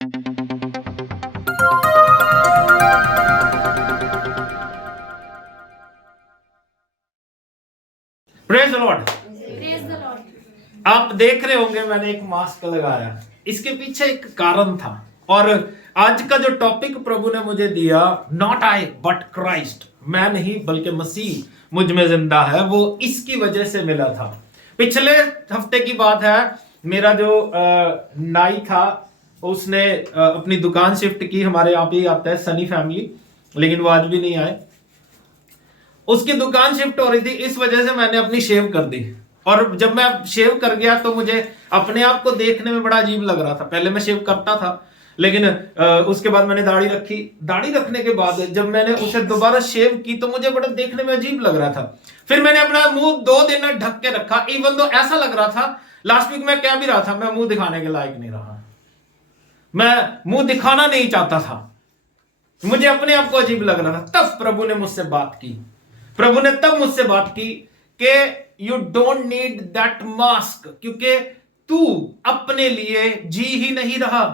Praise the Lord. Praise the Lord. आप देख रहे होंगे मैंने एक मास्क लगाया, इसके पीछे एक कारण था। और आज का जो टॉपिक प्रभु ने मुझे दिया, नॉट आई बट क्राइस्ट, मैं नहीं बल्कि मसीह मुझ में जिंदा है, वो इसकी वजह से मिला था। पिछले हफ्ते की बात है, मेरा जो नाई था उसने अपनी दुकान शिफ्ट की। हमारे यहाँ पे आता है सनी फैमिली, लेकिन वो आज भी नहीं आए। उसकी दुकान शिफ्ट हो रही थी, इस वजह से मैंने अपनी शेव कर दी। और जब मैं शेव कर गया तो मुझे अपने आप को देखने में बड़ा अजीब लग रहा था। पहले मैं शेव करता था, लेकिन उसके बाद मैंने दाढ़ी रखी। दाढ़ी रखने के बाद जब मैंने उसे दोबारा शेव की तो मुझे बड़ा देखने में अजीब लग रहा था। फिर मैंने अपना मुंह 2 दिन ढक के रखा, इवन तो ऐसा लग रहा था लास्ट वीक मैं कह भी रहा था मैं मुंह दिखाने के लायक नहीं रहा, मैं मुंह दिखाना नहीं चाहता था, मुझे अपने आप को अजीब लग रहा था। तब प्रभु ने मुझसे बात की, प्रभु ने तब मुझसे बात की कि you don't need that mask, क्योंकि तू अपने लिए जी ही नहीं रहा।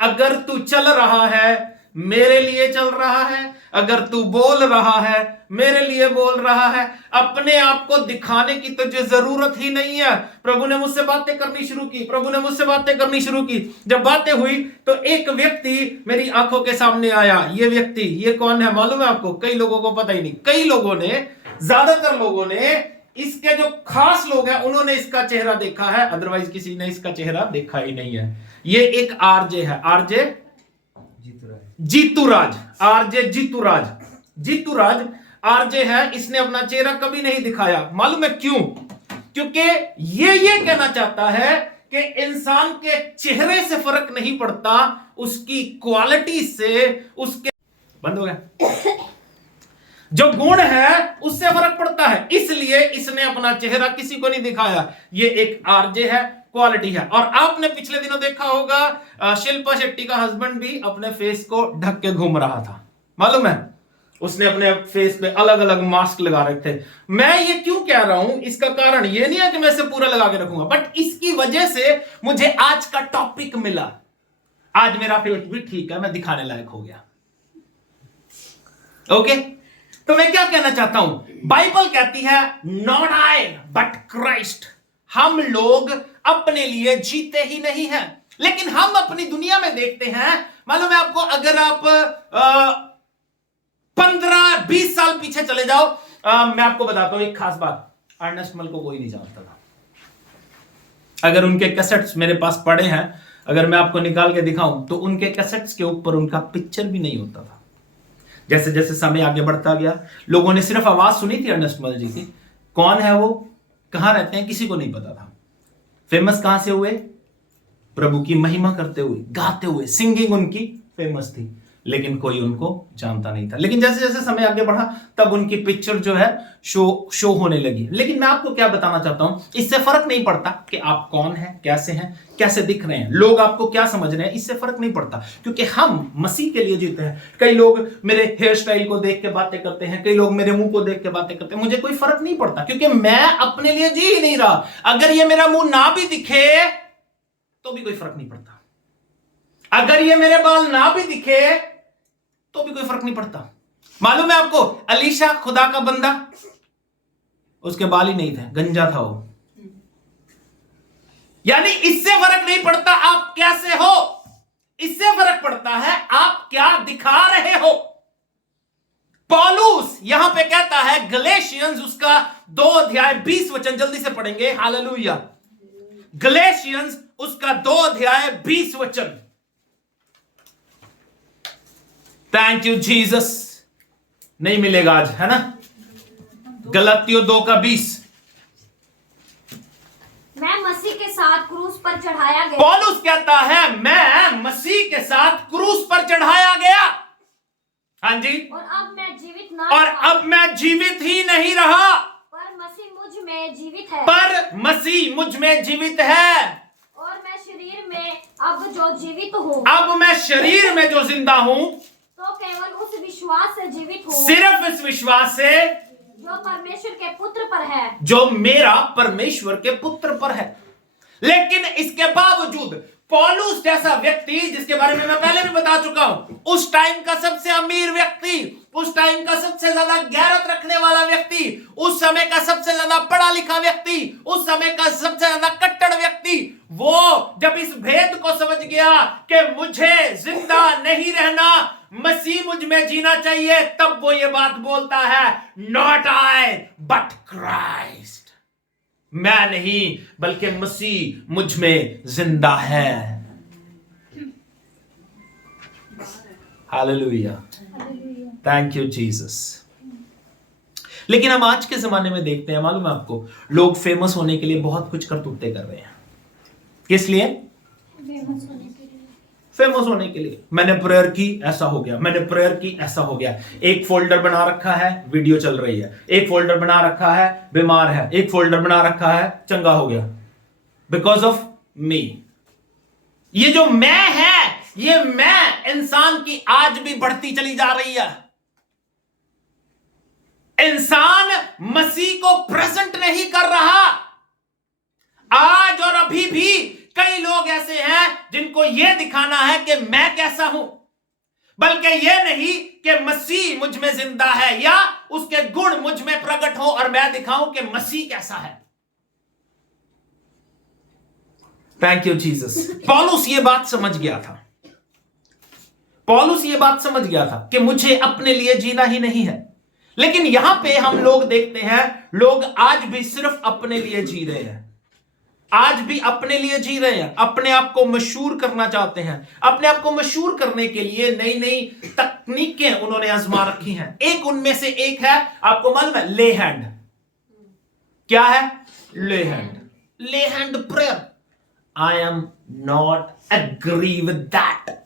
अगर तू चल रहा है मेरे लिए चल रहा है, अगर तू बोल रहा है मेरे लिए बोल रहा है, अपने आप को दिखाने की तुझे जरूरत ही नहीं है। प्रभु ने मुझसे बातें करनी शुरू की, प्रभु ने मुझसे बातें करनी शुरू की। जब बातें हुई तो एक व्यक्ति मेरी आंखों के सामने आया। ये व्यक्ति, ये कौन है मालूम है आपको? कई लोगों को पता ही नहीं। कई लोगों ने, ज्यादातर लोगों ने, इसके जो खास लोग हैं उन्होंने इसका चेहरा देखा है, अदरवाइज किसी ने इसका चेहरा देखा ही नहीं है। ये एक आरजे है, आरजे जीतूराज, आरजे जीतूराज। जीतूराज आरजे है, इसने अपना चेहरा कभी नहीं दिखाया। मालूम है क्यों? क्योंकि ये कहना चाहता है कि इंसान के चेहरे से फर्क नहीं पड़ता, उसकी क्वालिटी से, उसके बंद हो गया जो गुण है उससे फर्क पड़ता है। इसलिए इसने अपना चेहरा किसी को नहीं दिखाया। ये एक आरजे है, क्वालिटी है। और आपने पिछले दिनों देखा होगा शिल्पा शेट्टी का हस्बैंड भी अपने फेस को ढक के घूम रहा था, मालूम है? उसने अपने फेस पे अलग अलग मास्क लगा रखे थे। मैं ये क्यों कह रहा हूं, इसका कारण ये नहीं है कि मैं इसे पूरा लगा के रखूंगा, बट इसकी वजह से मुझे आज का टॉपिक मिला। आज मेरा फेस भी ठीक है, मैं दिखाने लायक हो गया। ओके, तो मैं क्या कहना चाहता हूं, बाइबल कहती है नॉट आई बट क्राइस्ट। हम लोग अपने लिए जीते ही नहीं हैं, लेकिन हम अपनी दुनिया में देखते हैं। मालूम है आपको, अगर आप 15-20 साल पीछे चले जाओ, मैं आपको बताता हूं एक खास बात। अर्नेस्ट मल को कोई नहीं जानता था। अगर उनके कैसेट्स मेरे पास पड़े हैं, अगर मैं आपको निकाल के दिखाऊं तो उनके कैसेट्स के ऊपर उनका पिक्चर भी नहीं होता था। जैसे जैसे समय आगे बढ़ता गया, लोगों ने सिर्फ आवाज सुनी थी अर्नेस्ट मल जी की। कौन है वो, कहां रहते हैं, किसी को नहीं पता था। फेमस कहां से हुए? प्रभु की महिमा करते हुए, गाते हुए, सिंगिंग उनकी फेमस थी, लेकिन कोई उनको जानता नहीं था। लेकिन जैसे जैसे समय आगे बढ़ा तब उनकी पिक्चर जो है शो होने लगी। लेकिन मैं आपको क्या बताना चाहता हूं, इससे फर्क नहीं पड़ता कि आप कौन हैं, कैसे दिख रहे हैं, लोग आपको क्या समझ रहे हैं, इससे फर्क नहीं पड़ता, क्योंकि हम मसीह के लिए जीते हैं। कई लोग मेरे हेयर स्टाइल को देख के बातें करते हैं, कई लोग मेरे मुंह को देख के बातें करते हैं, मुझे कोई फर्क नहीं पड़ता, क्योंकि मैं अपने लिए जी ही नहीं रहा। अगर ये मेरा मुंह ना भी दिखे तो भी कोई फर्क नहीं पड़ता, अगर ये मेरे बाल ना भी दिखे तो भी कोई फर्क नहीं पड़ता। मालूम है आपको, अलीशा खुदा का बंदा, उसके बाल ही नहीं थे, गंजा था वो। यानी इससे फर्क नहीं पड़ता आप कैसे हो, इससे फर्क पड़ता है आप क्या दिखा रहे हो। पौलुस यहां पे कहता है, गलेशियंस उसका 2 अध्याय 20 वचन, जल्दी से पढ़ेंगे, हालेलुया। गलेशियंस उसका 2 अध्याय 20 वचन। थैंक यू जीसस, नहीं मिलेगा आज, है ना? गलातियों 2 का 20। मैं मसीह के साथ क्रूस पर चढ़ाया गया। पौलुस कहता है मैं मसीह के साथ क्रूस पर चढ़ाया गया। हाँ जी। और अब मैं जीवित ना, और अब मैं जीवित ही नहीं रहा, पर मसीह मुझ में जीवित है। पर मसीह मुझ में जीवित है। और मैं शरीर में अब जो जीवित हूँ, अब मैं शरीर में जो जिंदा हूं, तो केवल उस विश्वास से जीवित हूँ, सिर्फ इस विश्वास से जो परमेश्वर के पुत्र पर है, जो मेरा परमेश्वर के पुत्र पर है। लेकिन इसके बावजूद पौलुस जैसा व्यक्ति, जिसके बारे में मैं पहले भी बता चुका हूं, उस टाइम का सबसे अमीर व्यक्ति, उस टाइम का सबसे ज्यादा गैरत रखने वाला व्यक्ति, उस समय का सबसे ज्यादा पढ़ा लिखा व्यक्ति, उस समय का सबसे ज्यादा कट्टर व्यक्ति, वो जब इस भेद को समझ गया कि मुझे जिंदा नहीं रहना, मसीह मुझ में जीना चाहिए, तब वो ये बात बोलता है, नॉट आई बट क्राइस्ट। मैं नहीं बल्कि मसीह मुझ में जिंदा है। Hallelujah, thank you Jesus. लेकिन हम आज के जमाने में देखते हैं, मालूम है आपको, लोग फेमस होने के लिए बहुत कुछ करतूते कर रहे हैं। किस लिए? फेमस होने के लिए। मैंने प्रेयर की, ऐसा हो गया, मैंने प्रेयर की, ऐसा हो गया। एक फोल्डर बना रखा है, वीडियो चल रही है। एक फोल्डर बना रखा है, बीमार है। एक फोल्डर बना रखा है, चंगा हो गया, बिकॉज ऑफ मी। ये जो मैं है, ये मैं इंसान की आज भी बढ़ती चली जा रही है। इंसान मसीह को प्रेजेंट नहीं कर रहा। आज और अभी भी कई लोग ऐसे हैं जिनको यह दिखाना है कि मैं कैसा हूं, बल्कि यह नहीं कि मसीह मुझ में जिंदा है या उसके गुण मुझ में प्रकट हो और मैं दिखाऊं कि मसीह कैसा है। Thank you Jesus. पौलुस ये बात समझ गया था। पौलुस ये बात समझ गया था कि मुझे अपने लिए जीना ही नहीं है। लेकिन यहां पे हम लोग देखते हैं, लोग आज भी सिर्फ अपने लिए जी रहे हैं। आज भी अपने लिए जी रहे हैं, अपने आप को मशहूर करना चाहते हैं। अपने आप को मशहूर करने के लिए नई नई तकनीकें उन्होंने आजमा रखी हैं। एक उनमें से एक है, आपको मालूम है, ले हैंड। क्या है? Lay hand. Lay hand prayer. I am not agree with that.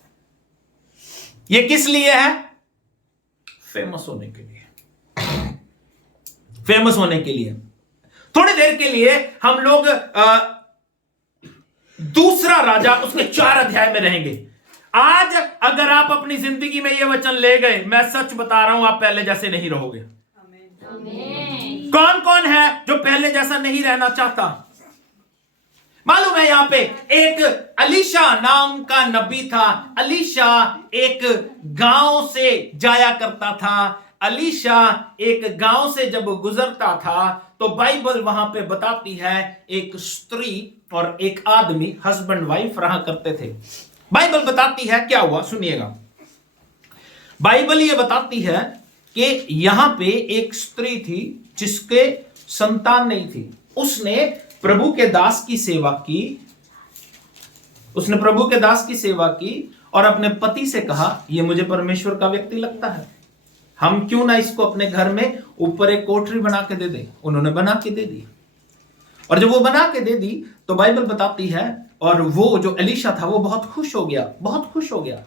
ये किस लिए है? फेमस होने के लिए। फेमस होने के लिए। थोड़ी देर के लिए हम लोग दूसरा राजा उसके 4 अध्याय में रहेंगे। आज अगर आप अपनी जिंदगी में यह वचन ले गए, मैं सच बता रहा हूं, आप पहले जैसे नहीं रहोगे। कौन कौन है जो पहले जैसा नहीं रहना चाहता? मालूम है, यहां पे एक अलीशा नाम का नबी था। अलीशा एक गांव से जाया करता था। अलीशा एक गांव से जब गुजरता था तो बाइबल वहां पे बताती है, एक स्त्री और एक आदमी, हस्बैंड वाइफ रहा करते थे। बाइबल बताती है क्या हुआ, सुनिएगा। बाइबल ये बताती है कि यहां पे एक स्त्री थी जिसके संतान नहीं थी। उसने प्रभु के दास की सेवा की। उसने प्रभु के दास की सेवा की और अपने पति से कहा, यह मुझे परमेश्वर का व्यक्ति लगता है, हम क्यों ना इसको अपने घर में ऊपर एक कोठरी बना के दे दें। उन्होंने बना के दे दी। और जब वो बना के दे दी तो बाइबल बताती है, और वो जो एलीशा था वो बहुत खुश हो गया, बहुत खुश हो गया।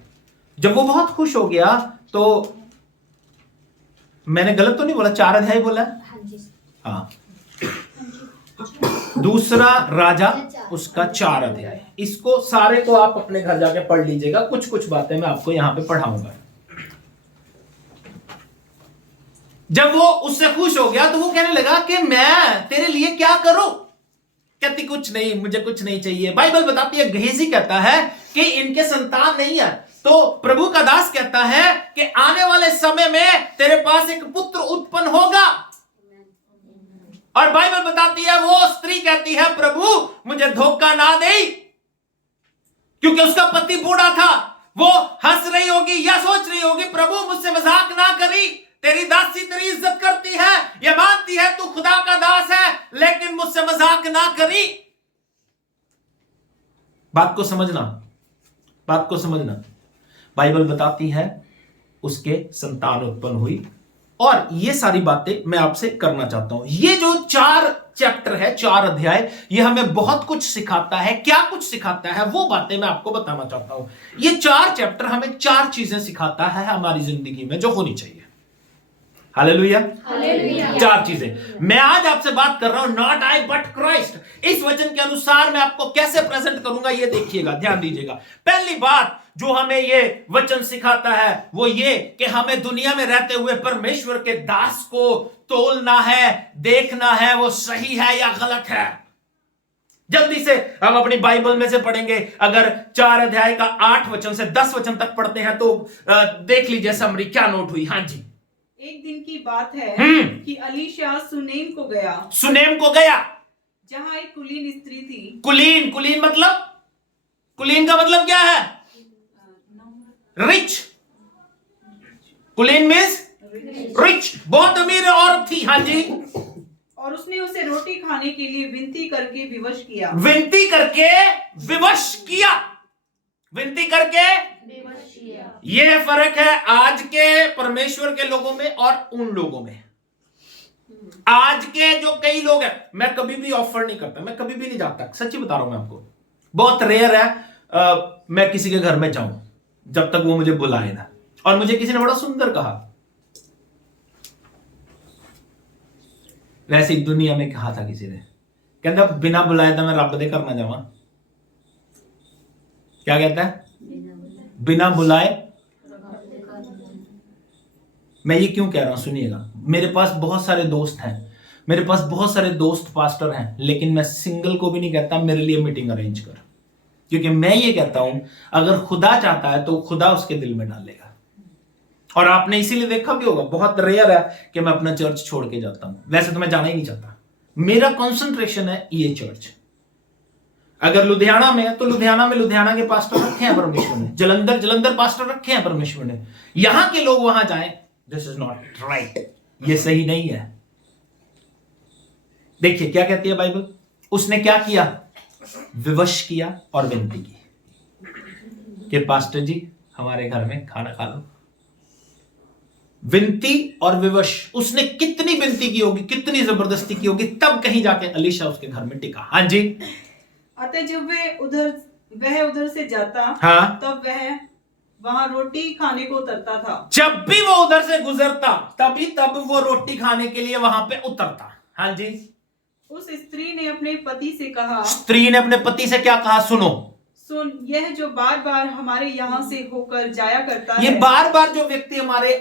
जब वो बहुत खुश हो गया तो, मैंने गलत तो नहीं बोला, 4 अध्याय बोला? हाँ, दूसरा राजा उसका 4 अध्याय। इसको सारे को आप अपने घर जाके पढ़ लीजिएगा। कुछ कुछ बातें मैं आपको यहां पे पढ़ाऊंगा। जब वो उससे खुश हो गया तो वो कहने लगा कि मैं तेरे लिए क्या करूं? कहती, कुछ नहीं, मुझे कुछ नहीं चाहिए। बाइबल बताती है, गेहजी कहता है कि इनके संतान नहीं है। तो प्रभु का दास कहता है कि आने वाले समय में तेरे पास एक पुत्र उत्पन्न होगा। और बाइबल बताती है, वो स्त्री कहती है, प्रभु मुझे धोखा ना दे, क्योंकि उसका पति बूढ़ा था। वो हंस रही होगी या सोच रही होगी, प्रभु मुझसे मजाक ना करी, तेरी दासी तेरी इज्जत करती है, ये मानती है तू खुदा का दास है, लेकिन मुझसे मजाक ना करी। बात को समझना, बात को समझना। बाइबल बताती है उसके संतान उत्पन्न हुई। और ये सारी बातें मैं आपसे करना चाहता हूं। ये जो 4 चैप्टर है, 4 अध्याय, ये हमें बहुत कुछ सिखाता है। क्या कुछ सिखाता है वो बातें मैं आपको बताना चाहता हूं। ये 4 चैप्टर हमें 4 चीजें सिखाता है हमारी जिंदगी में जो होनी चाहिए। Hallelujah, hallelujah. 4 चीजें मैं आज आपसे बात कर रहा हूं, नॉट आई बट क्राइस्ट। इस वचन के अनुसार मैं आपको कैसे प्रेजेंट करूंगा ये देखिएगा, ध्यान दीजिएगा। पहली बात जो हमें ये वचन सिखाता है वो ये कि हमें दुनिया में रहते हुए परमेश्वर के दास को तोलना है, देखना है वो सही है या गलत है। जल्दी से हम अपनी बाइबल में से पढ़ेंगे। अगर 4 अध्याय का 8 वचन से 10 वचन तक पढ़ते हैं तो देख लीजिए समरी क्या नोट हुई। हाँ जी। एक दिन की बात है कि अलीशा सुनेम को गया, सुनेम को गया, जहां एक कुलीन स्त्री थी। कुलीन, कुलीन मतलब, कुलीन का मतलब क्या है? रिच। कुलीन मीन्स रिच, बहुत अमीर औरत थी। हाँ जी। और उसने उसे रोटी खाने के लिए विनती करके विवश किया। विनती करके विवश किया, विनती करके विवश किया। यह फर्क है आज के परमेश्वर के लोगों में और उन लोगों में। आज के जो कई लोग हैं, मैं कभी भी ऑफर नहीं करता, मैं कभी भी नहीं जाता, सच्ची बता रहा हूं मैं आपको। बहुत रेयर है मैं किसी के घर में जाऊं जब तक वो मुझे बुलाए ना। और मुझे किसी ने बड़ा सुंदर कहा, वैसे ही दुनिया में कहा था किसी ने, कहता बिना बुलाए तो मैं रब दे करना जावा। क्या कहता है? बिना बुलाए। मैं ये क्यों कह रहा हूं सुनिएगा। मेरे पास बहुत सारे दोस्त हैं, मेरे पास बहुत सारे दोस्त पास्टर हैं, लेकिन मैं सिंगल को भी नहीं कहता मेरे लिए मीटिंग अरेंज कर, क्योंकि मैं ये कहता हूं अगर खुदा चाहता है तो खुदा उसके दिल में डालेगा। और आपने इसीलिए देखा भी होगा, बहुत रेयर है कि मैं अपना चर्च छोड़ के जाता हूं। वैसे तो मैं जाना ही नहीं चाहता, मेरा कंसंट्रेशन है ये चर्च। अगर लुधियाना में है तो लुधियाना में लुधियाना के पास्टर रखे हैं परमेश्वर ने, जलंधर जलंधर पास्टर रखे हैं परमेश्वर ने। यहां के लोग वहां जाएं, दिस इज नॉट राइट, ये सही नहीं है। देखिए क्या कहती है बाइबल, उसने क्या किया? विवश किया और विनती की कि पास्टर जी हमारे घर में खाना खा लो। विनती और विवश, उसने कितनी विनती की होगी, कितनी जबरदस्ती की होगी, तब कहीं जाके अलीशा उसके घर में टिका। हाँ जी। अतः जब वह उधर से जाता, हाँ, तब वह वहां रोटी खाने को उतरता था। जब भी वो उधर से गुजरता तब वो रोटी खाने के लिए वहां पे उतरता। हाँ जी। उस स्त्री ने अपने पति से कहा, स्त्री ने अपने पति से क्या कहा? सुनो, सुन, यह जो बार बार हमारे यहाँ से होकर जाया करता ये है, बार बार जो व्यक्ति हमारे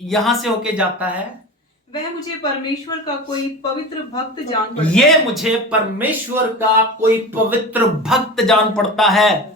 यहां से होके जाता है, वह मुझे परमेश्वर का कोई पवित्र भक्त जान पड़ता ये है। मुझे परमेश्वर का कोई पवित्र भक्त जान पड़ता है।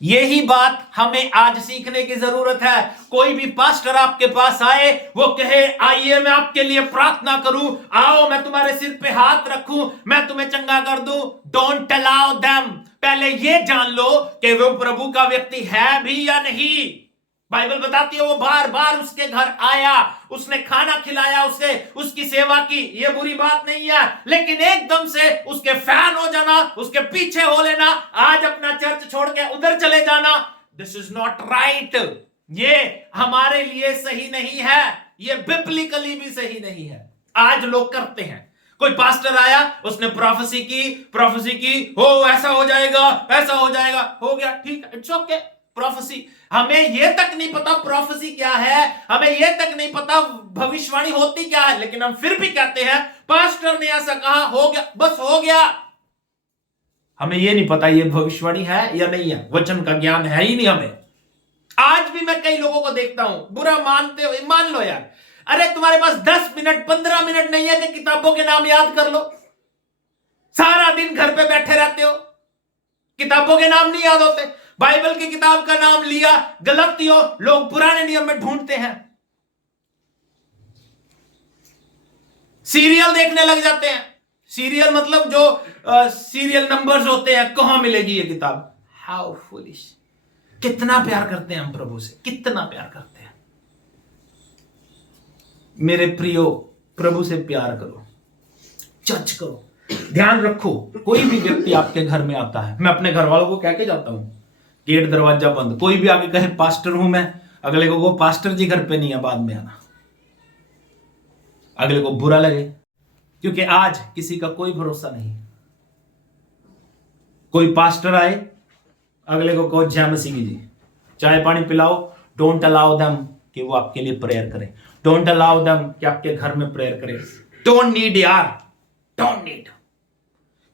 यही बात हमें आज सीखने की जरूरत है। कोई भी पास्टर आपके पास आए, वो कहे आइए मैं आपके लिए प्रार्थना करूं, आओ मैं तुम्हारे सिर पे हाथ रखूं, मैं तुम्हें चंगा कर दूं। Don't allow them. पहले ये जान लो कि वो प्रभु का व्यक्ति है भी या नहीं। बाइबल बताती है वो बार बार उसके घर आया, उसने खाना खिलाया, उसे उसकी सेवा की, ये बुरी बात नहीं है। लेकिन एकदम से उसके फैन हो जाना, उसके पीछे हो लेना, आज अपना चर्च छोड़ के उधर चले जाना, दिस इज नॉट राइट। ये हमारे लिए सही नहीं है, ये बिब्लिकली भी सही नहीं है। आज लोग करते हैं, कोई पास्टर आया, उसने प्रोफेसी की, हो ऐसा हो जाएगा, ऐसा हो जाएगा, हो गया, ठीक है, इट्स ओके। प्रोफेसी, हमें यह तक नहीं पता प्रोफेसी क्या है, हमें यह तक नहीं पता भविष्यवाणी होती क्या है, लेकिन हम फिर भी कहते हैं पास्टर ने ऐसा कहा, हो गया, बस हो गया। हमें यह नहीं पता यह भविष्यवाणी है या नहीं है, वचन का ज्ञान है ही नहीं हमें। आज भी मैं कई लोगों को देखता हूं, बुरा मानते हो, मान लो यार, अरे तुम्हारे पास 10 मिनट 15 मिनट नहीं है कि किताबों के नाम याद कर लो। सारा दिन घर पे बैठे रहते हो, किताबों के नाम नहीं याद होते। बाइबल की किताब का नाम लिया, गलतियों, लोग पुराने नियम में ढूंढते हैं, सीरियल देखने लग जाते हैं। सीरियल मतलब जो सीरियल नंबर्स होते हैं, कहां मिलेगी ये किताब। How foolish. कितना प्यार करते हैं हम प्रभु से, कितना प्यार करते हैं। मेरे प्रियो, प्रभु से प्यार करो, चर्च करो। ध्यान रखो, कोई भी व्यक्ति आपके घर में आता है, मैं अपने घर वालों को कह के जाता हूं, गेट दरवाजा बंद। कोई भी आगे कहे पास्टर हूं मैं, अगले को पास्टर जी घर पे नहीं है, बाद में आना। अगले को बुरा लगे, क्योंकि आज किसी का कोई भरोसा नहीं। कोई पास्टर आए, अगले को कहो जय मसीह की जी, चाय पानी पिलाओ। डोंट अलाउ देम कि वो आपके लिए प्रेयर करें, डोंट अलाउ देम कि आपके घर में प्रेयर करें। डोंट नीड यार, डोंट नीड।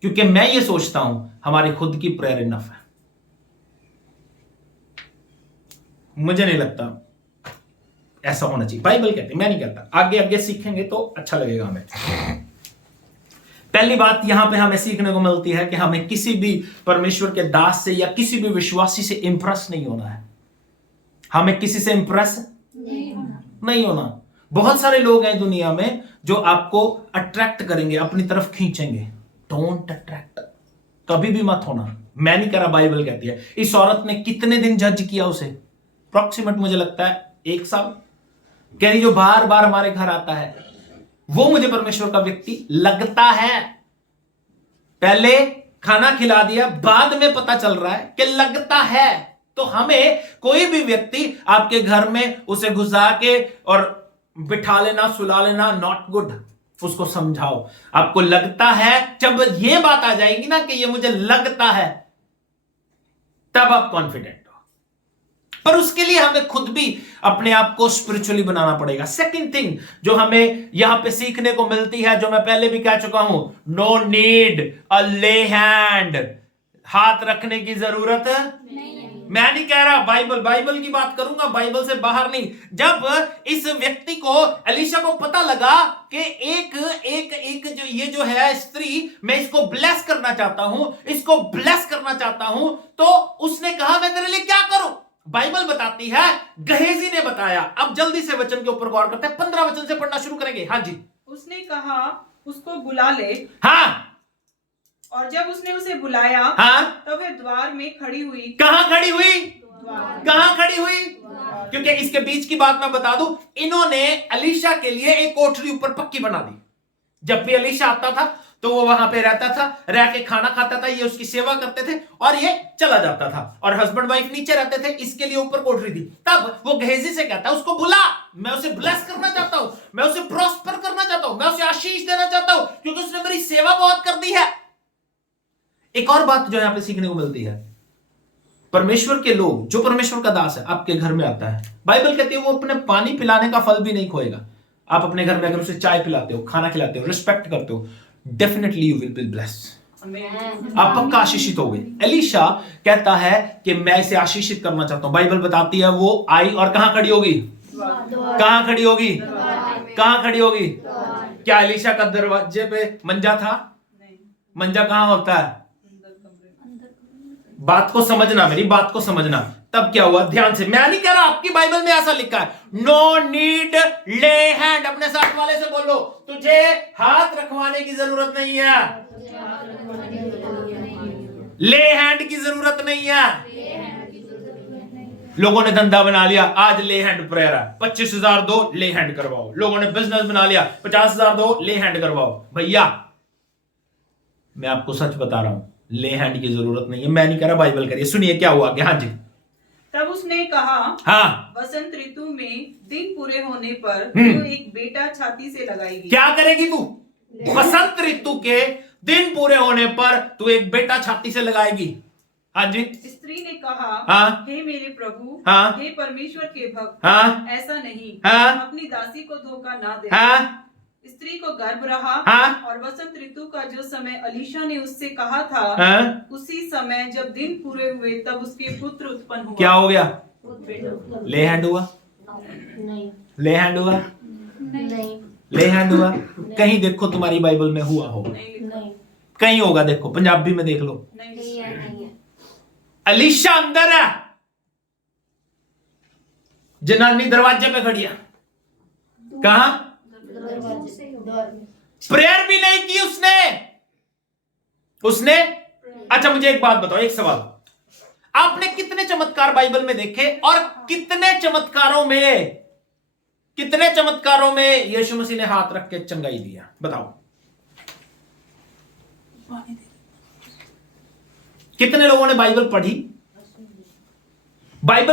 क्योंकि मैं ये सोचता हूं हमारी खुद की प्रेयर इनफ है। मुझे नहीं लगता ऐसा होना चाहिए, बाइबल कहती है, मैं नहीं कहता। आगे आगे सीखेंगे तो अच्छा लगेगा हमें। पहली बात यहां पे हमें सीखने को मिलती है कि हमें किसी भी परमेश्वर के दास से या किसी भी विश्वासी से इंप्रेस नहीं होना है। हमें किसी से इंप्रेस नहीं होना। बहुत सारे लोग हैं दुनिया में जो आपको अट्रैक्ट करेंगे, अपनी तरफ खींचेंगे। डोंट अट्रैक्ट, कभी भी मत होना। मैं नहीं कह रहा, बाइबल कहती है। इस औरत ने कितने दिन जज किया उसे? अप्रॉक्सीमेट मुझे लगता है 1 साल। कह रही जो बार बार हमारे घर आता है वो मुझे परमेश्वर का व्यक्ति लगता है। पहले खाना खिला दिया, बाद में पता चल रहा है कि लगता है। तो हमें कोई भी व्यक्ति आपके घर में उसे घुसा के और बिठा लेना, सुला लेना, नॉट गुड। उसको समझाओ। आपको लगता है, जब यह बात आ जाएगी ना कि ये मुझे लगता है, तब आप कॉन्फिडेंट हो। पर उसके लिए हमें खुद भी अपने आप को स्पिरिचुअली बनाना पड़ेगा। सेकंड थिंग जो हमें यहां पे सीखने को मिलती है, जो मैं पहले भी कह चुका हूं, नो नीड अ ले हैंड। हाथ रखने की जरूरत नहीं। मैं नहीं कह रहा, बाइबल की बात करूंगा, बाइबल से बाहर नहीं। जब इस व्यक्ति को, एलीशा को पता लगा कि एक जो ये जो है स्त्री, मैं इसको ब्लेस करना चाहता हूं, तो उसने कहा मैं तेरे लिए क्या करूं? बाइबल बताती है, गहेजी ने बताया। अब जल्दी से वचन के ऊपर गौर करते हैं, 15 वचन से पढ़ना शुरू करेंगे। हाँ जी। उसने कहा उसको बुला ले। हाँ। और जब उसने उसे बुलाया, हाँ, तब वह द्वार में खड़ी हुई। कहां खड़ी हुई? कहां खड़ी हुई? क्योंकि इसके बीच की बात मैं बता दूं, इन्होंने एलीशा के लिए एक कोठरी ऊपर पक्की बना दी। जब भी एलीशा आता था तो वो वहां पे रहता था, रह के खाना खाता था, ये उसकी सेवा करते थे और ये चला जाता था। और हस्बैंड वाइफ नीचे रहते थे, इसके लिए ऊपर कोठरी थी। तब वो गेहजी से कहता है, उसको बुला, मैं उसे ब्लेस करना चाहता हूं, मैं उसे प्रॉस्पर करना चाहता हूं, मैं उसे आशीष देना चाहता हूं, क्योंकि उसने मेरी सेवा बहुत कर दी है। एक और बात जो यहां पे सीखने को मिलती है, परमेश्वर के लोग, जो परमेश्वर का दास है, आपके घर में आता है, बाइबल कहती है वो अपने पानी पिलाने का फल भी नहीं खोएगा। आप अपने घर में अगर उसे चाय पिलाते हो, खाना खिलाते हो, रिस्पेक्ट करते हो, definitely you will be blessed. आप पक्का आशीषित होगे। एलीशा कहता है कि मैं इसे आशीषित करना चाहता हूं। बाइबल बताती है वो आई और कहां खड़ी होगी? कहां खड़ी होगी? कहां खड़ी होगी? क्या एलीशा का दरवाजे पे मंजा था? मंजा कहां होता है? बात को समझना, मेरी बात को समझना। तब क्या हुआ? ध्यान से, मैं नहीं कह रहा, आपकी बाइबल में ऐसा लिखा है, नो नीड ले हैंड। अपने साथ वाले से बोलो, तुझे हाथ रखवाने की जरूरत नहीं है, ले हैंड की जरूरत नहीं है। लोगों ने धंधा बना लिया, आज ले हैंड प्रेयर है, 25,000 दो, ले हैंड करवाओ। लोगों ने बिजनेस बना लिया, 50,000 दो, ले हैंड करवाओ। भैया मैं आपको सच बता रहा हूं, ले हैंड की जरूरत नहीं है। मैं नहीं कह रहा, बाइबल करिए। सुनिए क्या हुआ आगे। हाँ जी। तब उसने कहा, हाँ, वसंत ऋतु में दिन पूरे होने पर तो एक बेटा छाती से लगाएगी। क्या करेगी तू? वसंत ऋतु के दिन पूरे होने पर तू एक बेटा छाती से लगाएगी। हाँ जी। स्त्री ने कहा, हाँ, हे मेरे प्रभु, हाँ, हे परमेश्वर के भक्त, हाँ, ऐसा नहीं, हाँ, अपनी दासी को धोखा ना दे। हाँ, स्त्री को गर्भ रहा, हाँ, और वसंत ऋतु का जो समय एलीशा ने उससे कहा था, हाँ, उसी समय जब दिन पूरे हुए तब उसके पुत्र उत्पन्न हुआ। क्या हो गया? ले हैंड हुआ? नहीं, ले हैंड हुआ? नहीं, ले हैंड हुआ? कहीं देखो तुम्हारी बाइबल में हुआ हो, नहीं, कहीं होगा, देखो पंजाबी में देख लो। नहीं, नहीं है। एलीशा अंदर है, जनानी दरवाजे पे खड़ी है। कहां? प्रेयर भी नहीं की उसने। अच्छा मुझे एक बात बताओ, एक सवाल, आपने कितने चमत्कार बाइबल में देखे और कितने चमत्कारों में यीशु मसीह ने हाथ रख के चंगाई दिया? बताओ, कितने लोगों ने बाइबल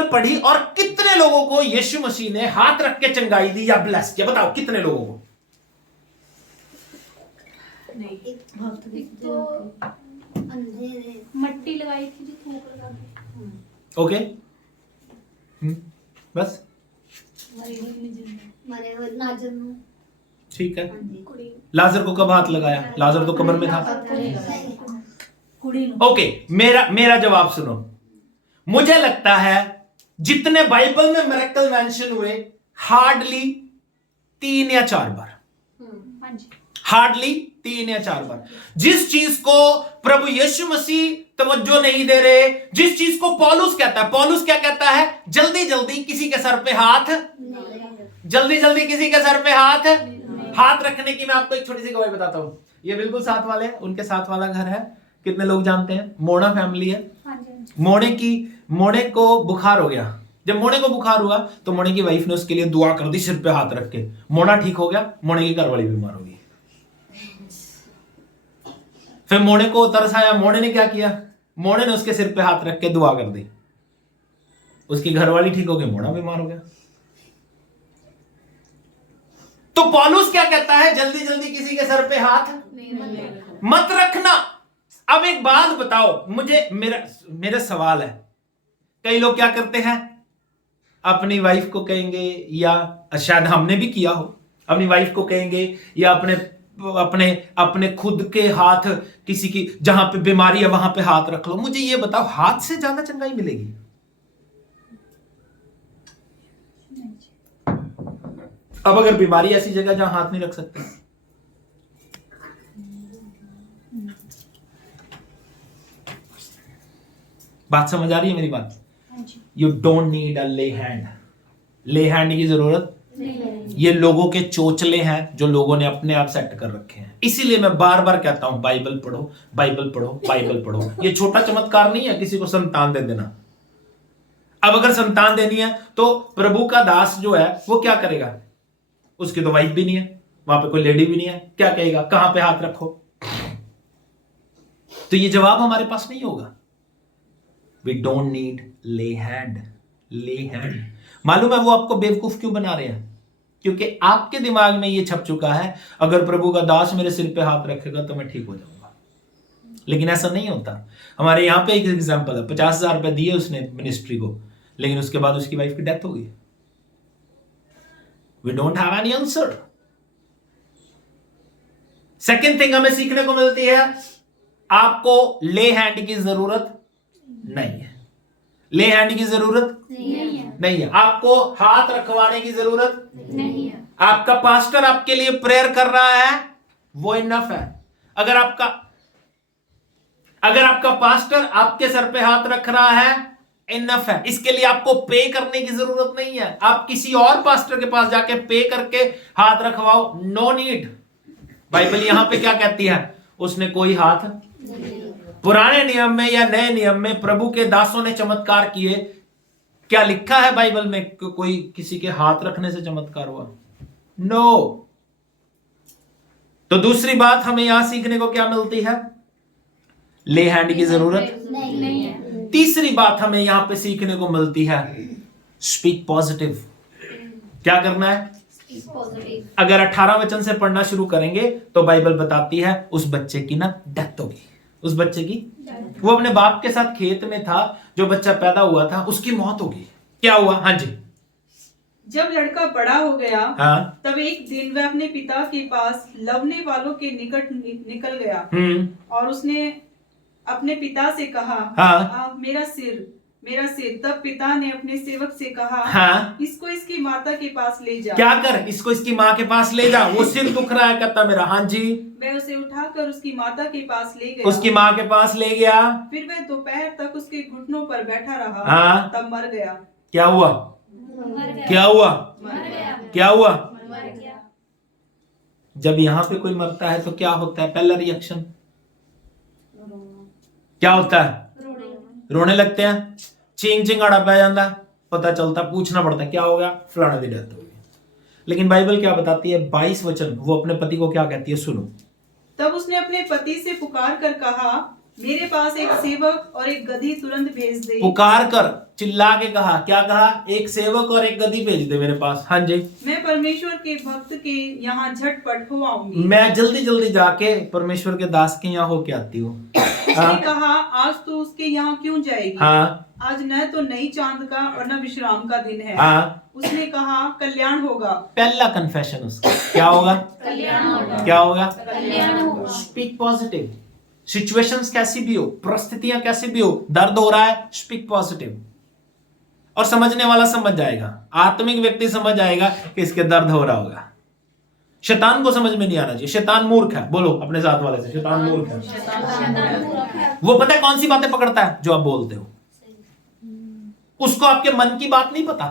पढ़ी और कितने लोगों को यीशु मसीह ने हाथ रख के चंगाई दी या ब्लेस किया? बताओ कितने लोगों को? तो मट्टी लगाई थी जो थूक लगा दी। ओके, बस ठीक है। लाजर को कब हाथ लगाया? लाजर तो कब्र में था। ओके, मेरा जवाब सुनो। मुझे लगता है जितने बाइबल में मिरेकल मेंशन हुए, हार्डली 3 या 4 बार, हार्डली 3 या 4 बार। जिस चीज को प्रभु यीशु मसीह तवज्जो नहीं दे रहे, जिस चीज को पौलुस कहता है, पौलुस क्या कहता है? जल्दी जल्दी किसी के सर पे हाथ, जल्दी जल्दी किसी के सर पे हाथ रखने की। मैं आपको एक छोटी सी गवाही बताता हूं। ये बिल्कुल साथ वाले हैं, उनके साथ वाला घर है। कितने लोग जानते हैं? मोना फैमिली है। मोने को बुखार हो गया। जब मोने को बुखार हुआ तो मोने की वाइफ ने उसके लिए दुआ कर दी, सिर पे हाथ रख के। मोना ठीक हो गया, मोने की घरवाली बीमार हो गई। फिर मोने को तरस आया, मोने ने क्या किया? मोने ने उसके सिर पे हाथ रख के दुआ कर दी, उसकी घरवाली ठीक हो गई, मोना बीमार हो गया। तो पौलुस क्या कहता है? जल्दी जल्दी किसी के सर पे हाथ मत रखना। अब एक बात बताओ मुझे, मेरा सवाल है, कई लोग क्या करते हैं? अपनी वाइफ को कहेंगे, या शायद हमने भी किया हो, अपनी वाइफ को कहेंगे या अपने खुद के हाथ किसी की जहां पे बीमारी है वहां पे हाथ रख लो। मुझे ये बताओ, हाथ से ज्यादा चंगाई मिलेगी? अब अगर बीमारी ऐसी जगह जहां हाथ नहीं रख सकते, बात समझ आ रही है मेरी बात? यू डोंट नीड अ ले हैंड की जरूरत ये लोगों के चोचले हैं जो लोगों ने अपने आप सेट कर रखे हैं। इसीलिए मैं बार बार कहता हूं, बाइबल पढ़ो, बाइबल पढ़ो, बाइबल पढ़ो। ये छोटा चमत्कार नहीं है किसी को संतान दे देना। अब अगर संतान देनी है तो प्रभु का दास जो है वो क्या करेगा? उसकी तो वाइफ भी नहीं है, वहां पे कोई लेडी भी नहीं है, क्या कहेगा? कहां पे हाथ रखो? तो ये जवाब हमारे पास नहीं होगा। वी डोंट नीड ले हैंड। मालूम है वो आपको बेवकूफ क्यों बना रहे हैं? क्योंकि आपके दिमाग में ये छप चुका है, अगर प्रभु का दास मेरे सिर पे हाथ रखेगा तो मैं ठीक हो जाऊंगा। लेकिन ऐसा नहीं होता। हमारे यहां पे एक एग्जांपल है, 50,000 रुपए दिए उसने मिनिस्ट्री को, लेकिन उसके बाद उसकी वाइफ की डेथ हो गई। We don't have any answer. Second thing हमें सीखने को मिलती है, आपको ले हैंड की जरूरत नहीं है। ले हैंड की जरूरत नहीं है। आपको हाथ रखवाने की जरूरत नहीं है। आपका पास्टर आपके लिए प्रेयर कर रहा है, वो इनफ है। अगर आपका पास्टर आपके सर पे हाथ रख रहा है, इनफ है। इसके लिए आपको पे करने की जरूरत नहीं है। आप किसी और पास्टर के पास जाके पे करके हाथ रखवाओ, नो नीड। बाइबल यहां पे क्या कहती है? उसने कोई हाथ, पुराने नियम में या नए नियम में प्रभु के दासों ने चमत्कार किए, क्या लिखा है बाइबल में कोई किसी के हाथ रखने से चमत्कार हुआ? नो। तो दूसरी बात हमें यहां सीखने को क्या मिलती है? ले हैंड की जरूरत नहीं है। तीसरी बात हमें यहां पे सीखने को मिलती है, स्पीक पॉजिटिव। क्या करना है? अगर 18 वचन से पढ़ना शुरू करेंगे तो बाइबल बताती है उस बच्चे की ना डेथ होगी। उस बच्चे की, वो अपने बाप के साथ खेत में था, जो बच्चा पैदा हुआ था उसकी मौत होगी। क्या हुआ? हाँ जी। जब लड़का बड़ा हो गया, हाँ? तब एक दिन वह अपने पिता के पास लवने वालों के निकट निकल गया और उसने अपने पिता से कहा, हाँ? मेरा सिर। तब पिता ने अपने सेवक से कहा, हाँ? इसको इसकी माता के पास ले जा। क्या कर? इसको इसकी माँ के पास ले जा। वो सिर दुख रहा है, कहता मेरा। हाँ जी। वह उसे उठाकर उसकी माता के पास ले गया। उसकी माँ के पास ले गया। फिर वह दोपहर तक उसके घुटनों पर बैठा रहा। हाँ? तब मर गया। क्या हुआ? क्या हुआ? क्या हुआ? जब यहां पे कोई मरता है तो क्या होता है? पहला रिएक्शन क्या होता है? रोने लगते हैं, चिंग चिंगाड़ा पै जाता है, पता चलता, पूछना पड़ता है क्या हो गया? फलाना दी डेथ हो गई। लेकिन बाइबल क्या बताती है? 22 वचन, वो अपने पति को क्या कहती है? सुनो। तब उसने अपने पति से पुकार कर कहा, मेरे पास एक सेवक और एक गधी तुरंत भेज दे। पुकार कर, चिल्ला के कहा। क्या कहा? एक सेवक और एक गधी भेज दे मेरे पास। हाँ जी। मैं परमेश्वर के भक्त के यहाँ झटपट हो आऊंगी। मैं जल्दी जल्दी जाके परमेश्वर के दास के यहाँ होके आती हूँ। उसने कहा, आज तो उसके यहाँ क्यों जाएगी? हाँ? आज न तो नई चांद का और न विश्राम का दिन है। हाँ? उसने कहा, कल्याण होगा। पहला कन्फेशन उसका क्या होगा? कल्याण होगा। क्या होगा? कल्याण होगा। Speak positive. सिचुएशंस कैसी भी हो, परिस्थितियां कैसी भी हो, दर्द हो रहा है, स्पीक पॉजिटिव। और समझने वाला समझ जाएगा, आत्मिक व्यक्ति समझ जाएगा कि इसके दर्द हो रहा होगा। शैतान को समझ में नहीं आना चाहिए। शैतान मूर्ख है, बोलो अपने साथ वाले से, शैतान मूर्ख है। वो पता है कौन सी बातें पकड़ता है? जो आप बोलते हो। उसको आपके मन की बात नहीं पता।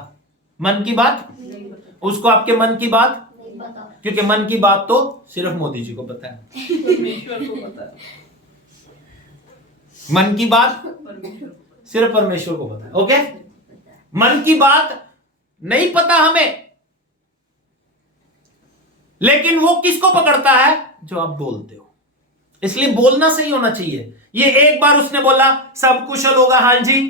मन की बात उसको आपके मन की बात, क्योंकि मन की बात तो सिर्फ मोदी जी को पता है, परमेश्वर को पता है। मन की बात सिर्फ परमेश्वर को पता है। ओके, मन की बात नहीं पता हमें, लेकिन वो किसको पकड़ता है? जो आप बोलते हो। इसलिए बोलना सही होना चाहिए। ये एक बार उसने बोला सब कुशल होगा, हाँ जी।